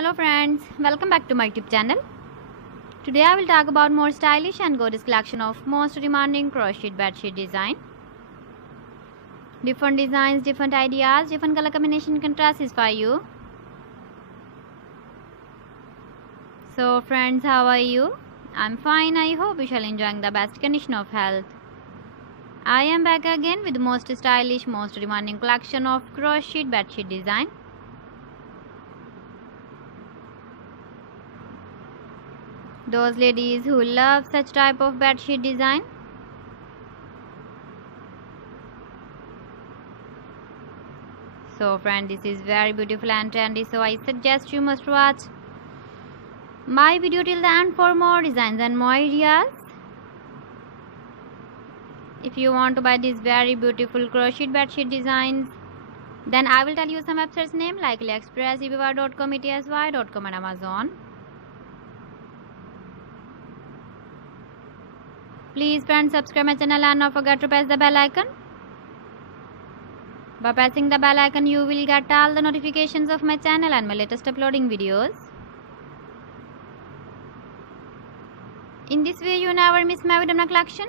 Hello friends, welcome back to my YouTube channel. Today I will talk about more stylish and gorgeous collection of most demanding crocheted bedsheet design. Different designs, different ideas, different color combination contrasts for you. So friends, how are you? I'm fine. I hope you shall enjoying the best condition of health. I am back again with the most stylish, most demanding collection of crocheted bedsheet design. Those ladies who love such type of bedsheet design. So friend, this is very beautiful and trendy, so I suggest you must watch my video till the end for more designs and more ideas. If you want to buy these very beautiful crocheted bedsheet designs, then I will tell you some websites name like AliExpress, eBay.com, ETSY.com and Amazon. Please friends, subscribe my channel and don't forget to press the bell icon. By pressing the bell icon, you will get all the notifications of my channel and my latest uploading videos. In this way, you never miss my video collection.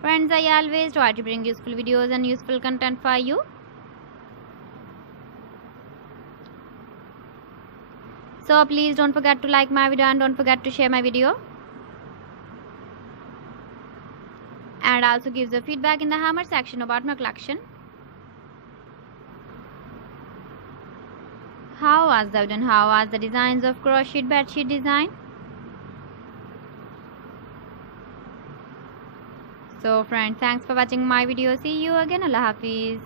Friends, I always try to bring useful videos and useful content for you. So please don't forget to like my video and don't forget to share my video. And also give the feedback in the hammer section about my collection. How was the video and how was the designs of crocheted bedsheet design? So friends, thanks for watching my video. See you again. Allah Hafiz.